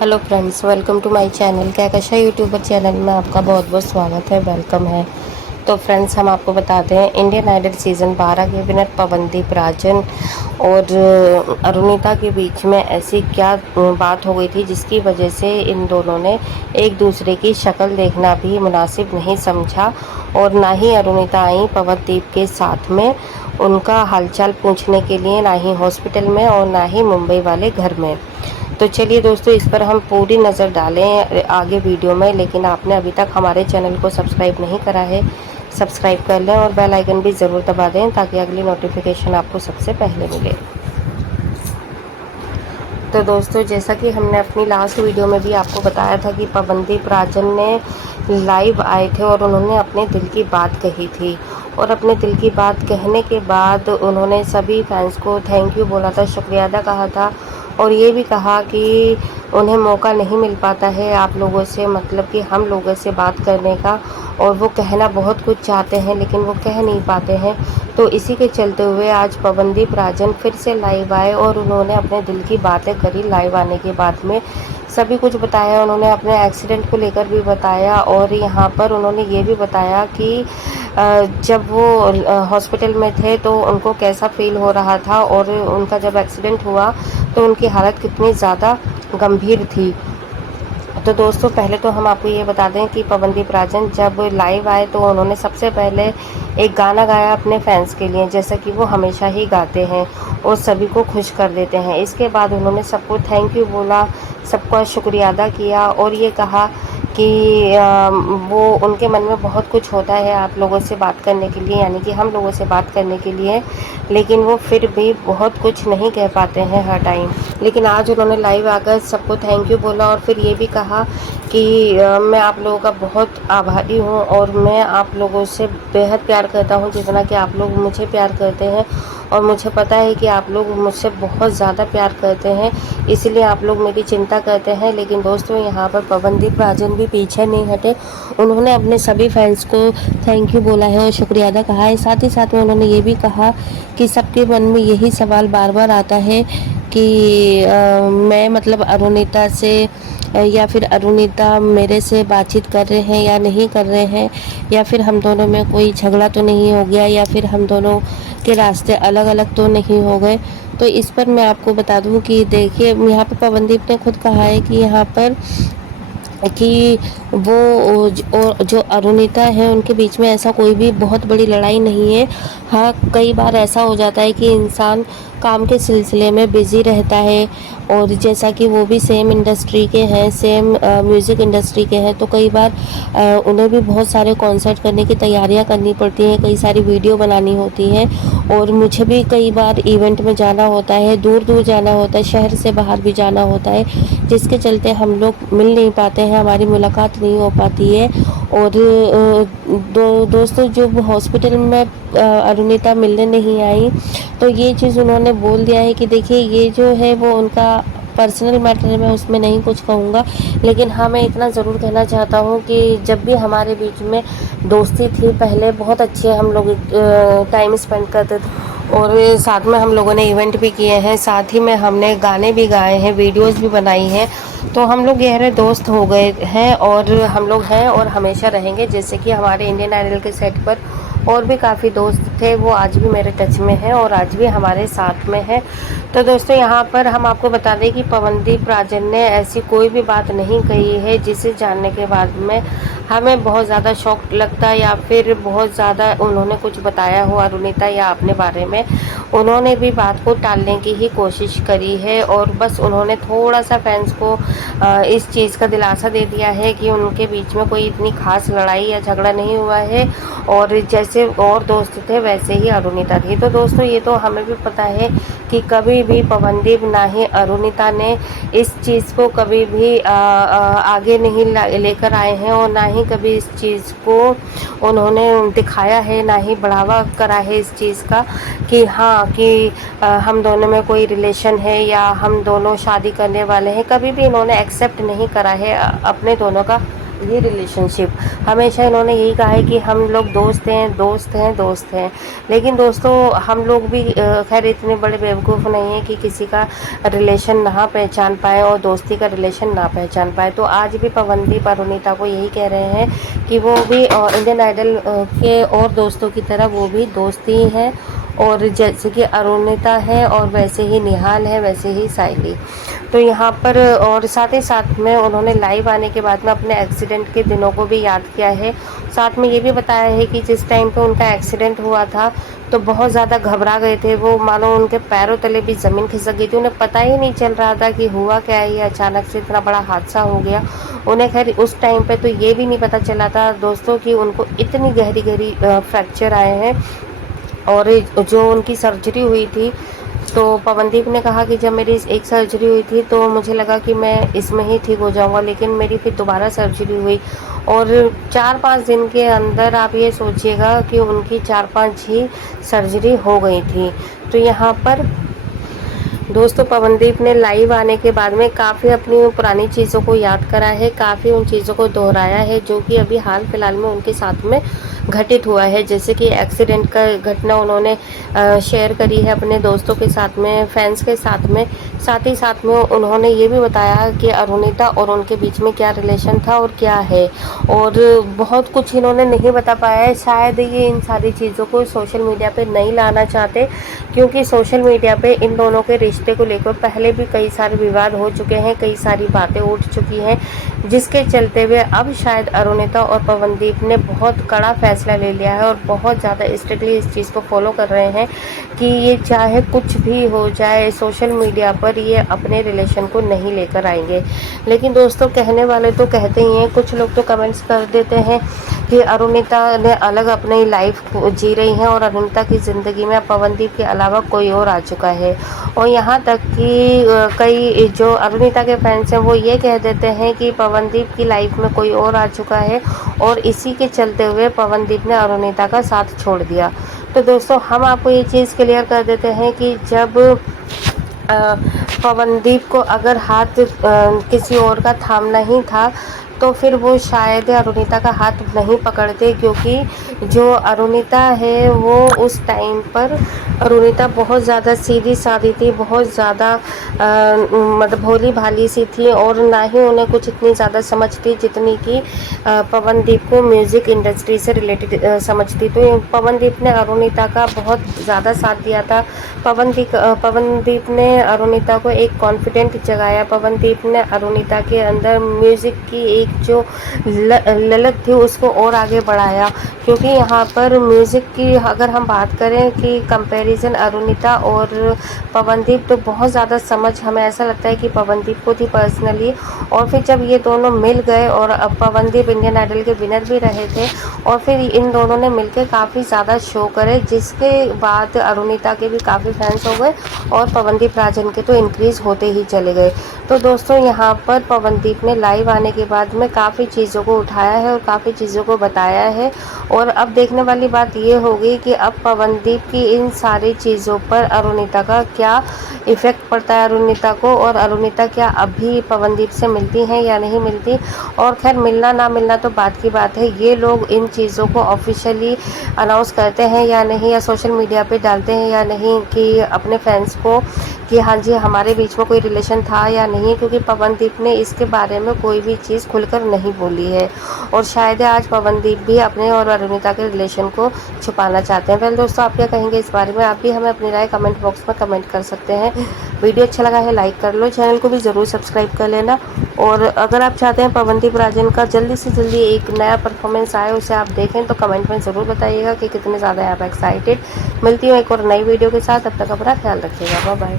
Hello friends, welcome to my channel. Kahkasha YouTuber channel में आपका बहुत बहुत स्वागत है, वेलकम है। तो फ्रेंड्स, हम आपको बताते हैं इंडियन आइडल सीज़न 12 के विनर पवनदीप राजन और अरुणिता के बीच में ऐसी क्या बात हो गई थी जिसकी वजह से इन दोनों ने एक दूसरे की शक्ल देखना भी मुनासिब नहीं समझा और ना ही अरुणिता आई पवनदीप के साथ में उनका हालचाल पूछने के लिए, ना ही हॉस्पिटल में और ना ही मुंबई वाले घर में। तो चलिए दोस्तों, इस पर हम पूरी नज़र डालें आगे वीडियो में। लेकिन आपने अभी तक हमारे चैनल को सब्सक्राइब नहीं करा है, सब्सक्राइब कर लें और बेल आइकन भी ज़रूर दबा दें ताकि अगली नोटिफिकेशन आपको सबसे पहले मिले। तो दोस्तों, जैसा कि हमने अपनी लास्ट वीडियो में भी आपको बताया था कि पवनदीप राजन ने लाइव आए थे और उन्होंने अपने दिल की बात कही थी। और अपने दिल की बात कहने के बाद उन्होंने सभी फैंस को थैंक यू बोला था, शुक्रिया अदा कहा था और ये भी कहा कि उन्हें मौका नहीं मिल पाता है आप लोगों से, मतलब कि हम लोगों से बात करने का, और वो कहना बहुत कुछ चाहते हैं लेकिन वो कह नहीं पाते हैं। तो इसी के चलते हुए आज पवनदीप राजन फिर से लाइव आए और उन्होंने अपने दिल की बातें करी। लाइव आने के बाद में सभी कुछ बताया, उन्होंने अपने एक्सीडेंट को लेकर भी बताया और यहाँ पर उन्होंने ये भी बताया कि जब वो हॉस्पिटल में थे तो उनको कैसा फील हो रहा था और उनका जब एक्सीडेंट हुआ तो उनकी हालत कितनी ज़्यादा गंभीर थी। तो दोस्तों, पहले तो हम आपको ये बता दें कि पवनदीप राजन जब लाइव आए तो उन्होंने सबसे पहले एक गाना गाया अपने फैंस के लिए, जैसा कि वो हमेशा ही गाते हैं और सभी को खुश कर देते हैं। इसके बाद उन्होंने सबको थैंक यू बोला, सबका शुक्रिया अदा किया और ये कहा कि वो उनके मन में बहुत कुछ होता है आप लोगों से बात करने के लिए, यानी कि हम लोगों से बात करने के लिए, लेकिन वो फिर भी बहुत कुछ नहीं कह पाते हैं हर टाइम। लेकिन आज उन्होंने लाइव आकर सबको थैंक यू बोला और फिर ये भी कहा कि मैं आप लोगों का बहुत आभारी हूँ और मैं आप लोगों से बेहद प्यार करता हूँ जितना कि आप लोग मुझे प्यार करते हैं। और मुझे पता है कि आप लोग मुझसे बहुत ज़्यादा प्यार करते हैं, इसलिए आप लोग मेरी चिंता करते हैं। लेकिन दोस्तों, यहाँ पर पवनदीप राजन भी पीछे नहीं हटे, उन्होंने अपने सभी फैंस को थैंक यू बोला है और शुक्रिया अदा कहा है। साथ ही साथ में उन्होंने ये भी कहा कि सबके मन में यही सवाल बार बार आता है कि मैं मतलब अरुणिता से या फिर अरुणिता मेरे से बातचीत कर रहे हैं या नहीं कर रहे हैं, या फिर हम दोनों में कोई झगड़ा तो नहीं हो गया, या फिर हम दोनों के रास्ते अलग अलग तो नहीं हो गए। तो इस पर मैं आपको बता दूं कि देखिए, यहाँ पर पवनदीप ने खुद कहा है कि यहाँ पर कि वो जो अरुणिता है उनके बीच में ऐसा कोई भी बहुत बड़ी लड़ाई नहीं है। हाँ, कई बार ऐसा हो जाता है कि इंसान काम के सिलसिले में बिज़ी रहता है और जैसा कि वो भी सेम इंडस्ट्री के हैं, सेम म्यूज़िक इंडस्ट्री के हैं, तो कई बार उन्हें भी बहुत सारे कॉन्सर्ट करने की तैयारियां करनी पड़ती हैं, कई सारी वीडियो बनानी होती हैं और मुझे भी कई बार इवेंट में जाना होता है, दूर दूर जाना होता है, शहर से बाहर भी जाना होता है, जिसके चलते हम लोग मिल नहीं पाते हैं, हमारी मुलाकात नहीं हो पाती है। और दोस्तों, जो हॉस्पिटल में अरुणिता मिलने नहीं आई, तो ये चीज़ उन्होंने बोल दिया है कि देखिए, ये जो है वो उनका पर्सनल मैटर है, मैं उसमें नहीं कुछ कहूँगा। लेकिन हाँ, मैं इतना ज़रूर कहना चाहता हूँ कि जब भी हमारे बीच में दोस्ती थी पहले, बहुत अच्छे हम लोग टाइम स्पेंड करते थे और साथ में हम लोगों ने इवेंट भी किए हैं, साथ ही में हमने गाने भी गाए हैं, वीडियोस भी बनाई हैं। तो हम लोग गहरे दोस्त हो गए हैं और हम लोग हैं और हमेशा रहेंगे। जैसे कि हमारे इंडियन आइडल के सेट पर और भी काफ़ी दोस्त थे, वो आज भी मेरे टच में हैं और आज भी हमारे साथ में हैं। तो दोस्तों, यहाँ पर हम आपको बता दें कि पवनदीप राजन ने ऐसी कोई भी बात नहीं कही है जिसे जानने के बाद में हमें बहुत ज़्यादा शौक लगता या फिर बहुत ज़्यादा उन्होंने कुछ बताया हो अरुणिता या अपने बारे में। उन्होंने भी बात को टालने की ही कोशिश करी है और बस उन्होंने थोड़ा सा फैंस को इस चीज़ का दिलासा दे दिया है कि उनके बीच में कोई इतनी खास लड़ाई या झगड़ा नहीं हुआ है और जैसे और दोस्त थे वैसे ही अरुणिता थी। तो दोस्तों, ये तो हमें भी पता है कि कभी भी पवनदीप ना ही अरुणिता ने इस चीज़ को कभी भी आगे नहीं लेकर आए हैं और ना ही कभी इस चीज़ को उन्होंने दिखाया है, ना ही बढ़ावा करा है इस चीज़ का कि हाँ, कि हम दोनों में कोई रिलेशन है या हम दोनों शादी करने वाले हैं। कभी भी इन्होंने एक्सेप्ट नहीं करा है अपने दोनों का ये रिलेशनशिप। हमेशा इन्होंने यही कहा है कि हम लोग दोस्त हैं, दोस्त हैं, दोस्त हैं। लेकिन दोस्तों हम लोग भी खैर इतने बड़े बेवकूफ़ नहीं हैं कि किसी का रिलेशन ना पहचान पाए और दोस्ती का रिलेशन ना पहचान पाए। तो आज भी पवनदीप अरुणिता को यही कह रहे हैं कि वो भी इंडियन आइडल के और दोस्तों की तरह वो भी दोस्त ही हैं, और जैसे कि अरुणिता है और वैसे ही निहाल है, वैसे ही साइली। तो यहाँ पर और साथ ही साथ में उन्होंने लाइव आने के बाद में अपने एक्सीडेंट के दिनों को भी याद किया है। साथ में ये भी बताया है कि जिस टाइम पे उनका एक्सीडेंट हुआ था तो बहुत ज़्यादा घबरा गए थे वो, मानो उनके पैरों तले भी ज़मीन खिसक गई थी। उन्हें पता ही नहीं चल रहा था कि हुआ क्या है, ये अचानक से इतना बड़ा हादसा हो गया उन्हें। खैर उस टाइम पे तो ये भी नहीं पता चला था दोस्तों कि उनको इतनी गहरी गहरी फ्रैक्चर आए हैं। और जो उनकी सर्जरी हुई थी, तो पवनदीप ने कहा कि जब मेरी एक सर्जरी हुई थी तो मुझे लगा कि मैं इसमें ही ठीक हो जाऊंगा, लेकिन मेरी फिर दोबारा सर्जरी हुई और 4-5 दिन के अंदर आप ये सोचिएगा कि उनकी 4-5 ही सर्जरी हो गई थी। तो यहाँ पर दोस्तों पवनदीप ने लाइव आने के बाद में काफ़ी अपनी पुरानी चीज़ों को याद करा है, काफ़ी उन चीज़ों को दोहराया है जो कि अभी हाल फिलहाल में उनके साथ में घटित हुआ है। जैसे कि एक्सीडेंट का घटना उन्होंने शेयर करी है अपने दोस्तों के साथ में, फैंस के साथ में। साथ ही साथ में उन्होंने ये भी बताया कि अरुणिता और उनके बीच में क्या रिलेशन था और क्या है, और बहुत कुछ इन्होंने नहीं बता पाया है। शायद ये इन सारी चीज़ों को सोशल मीडिया पे नहीं लाना चाहते, क्योंकि सोशल मीडिया पे इन दोनों के रिश्ते को लेकर पहले भी कई सारे विवाद हो चुके हैं, कई सारी बातें उठ चुकी हैं, जिसके चलते हुए अब शायद अरुणिता और पवनदीप ने बहुत कड़ा फैसला ले लिया है और बहुत ज़्यादा स्ट्रिक्टली इस चीज़ को फॉलो कर रहे हैं कि ये चाहे कुछ भी हो जाए सोशल मीडिया पर ये अपने रिलेशन को नहीं लेकर आएंगे। लेकिन दोस्तों कहने वाले तो कहते ही हैं, कुछ लोग तो कमेंट्स कर देते हैं कि अरुणिता ने अलग अपनी लाइफ जी रही हैं और अरुणिता की ज़िंदगी में पवनदीप के अलावा कोई और आ चुका है। और यहाँ तक कि कई जो अरुणिता के फैंस हैं वो ये कह देते हैं कि पवनदीप की लाइफ में कोई और आ चुका है और इसी के चलते हुए पवनदीप ने अरुणिता का साथ छोड़ दिया। तो दोस्तों हम आपको ये चीज़ क्लियर कर देते हैं कि जब पवनदीप को अगर हाथ किसी और का थामना ही था तो फिर वो शायद अरुणिता का हाथ नहीं पकड़ते, क्योंकि जो अरुणिता है वो उस टाइम पर अरुणिता बहुत ज़्यादा सीधी सादी थी, बहुत ज़्यादा मतलब भोली भाली सी थी, और ना ही उन्हें कुछ इतनी ज़्यादा समझ थी जितनी कि पवनदीप को म्यूज़िक इंडस्ट्री से रिलेटेड समझती। तो पवनदीप ने अरुणिता का बहुत ज़्यादा साथ दिया था। पवनदीप ने अरुणिता को एक कॉन्फिडेंट जगाया। पवनदीप ने अरुणिता के अंदर म्यूज़िक की एक जो ललक थी उसको और आगे बढ़ाया, क्योंकि यहाँ पर म्यूज़िक की अगर हम बात करें कि कंपैरिजन अरुणिता और पवनदीप, तो बहुत ज़्यादा समझ हमें ऐसा लगता है कि पवनदीप को थी पर्सनली। और फिर जब ये दोनों मिल गए और अब पवनदीप इंडियन आइडल के विनर भी रहे थे, और फिर इन दोनों ने मिलकर काफ़ी ज़्यादा शो करे, जिसके बाद अरुणिता के भी काफ़ी फैंस हो गए और पवनदीप राजन के तो इंक्रीज़ होते ही चले गए। तो दोस्तों यहाँ पर पवनदीप ने लाइव आने के बाद में काफ़ी चीज़ों को उठाया है और काफ़ी चीज़ों को बताया है, और अब देखने वाली बात ये होगी कि अब पवनदीप की इन सारी चीज़ों पर अरुणिता का क्या इफ़ेक्ट पड़ता है अरुणिता को, और अरुणिता क्या अभी पवनदीप से मिलती हैं या नहीं मिलती। और खैर मिलना ना मिलना तो बात की बात है, ये लोग इन चीज़ों को ऑफिशियली अनाउंस करते हैं या नहीं, या सोशल मीडिया पे डालते हैं या नहीं कि अपने फैंस को कि हाँ जी हमारे बीच में कोई रिलेशन था या नहीं, क्योंकि पवनदीप ने इसके बारे में कोई भी चीज़ खुलकर नहीं बोली है, और शायद आज पवनदीप भी अपने और अरुणिता के रिलेशन को छुपाना चाहते हैं। वेल दोस्तों आप क्या कहेंगे इस बारे में, आप भी हमें अपनी राय कमेंट बॉक्स में कमेंट कर सकते हैं। वीडियो अच्छा लगा है लाइक कर लो, चैनल को भी ज़रूर सब्सक्राइब कर लेना, और अगर आप चाहते हैं पवनदीप राजन का जल्दी से जल्दी एक नया परफॉर्मेंस आए उसे आप देखें तो कमेंट में ज़रूर बताइएगा कि कितने ज़्यादा आप एक्साइटेड। मिलती हूँ एक और नई वीडियो के साथ, तब तक अपना ख्याल रखिएगा, बाय बाय।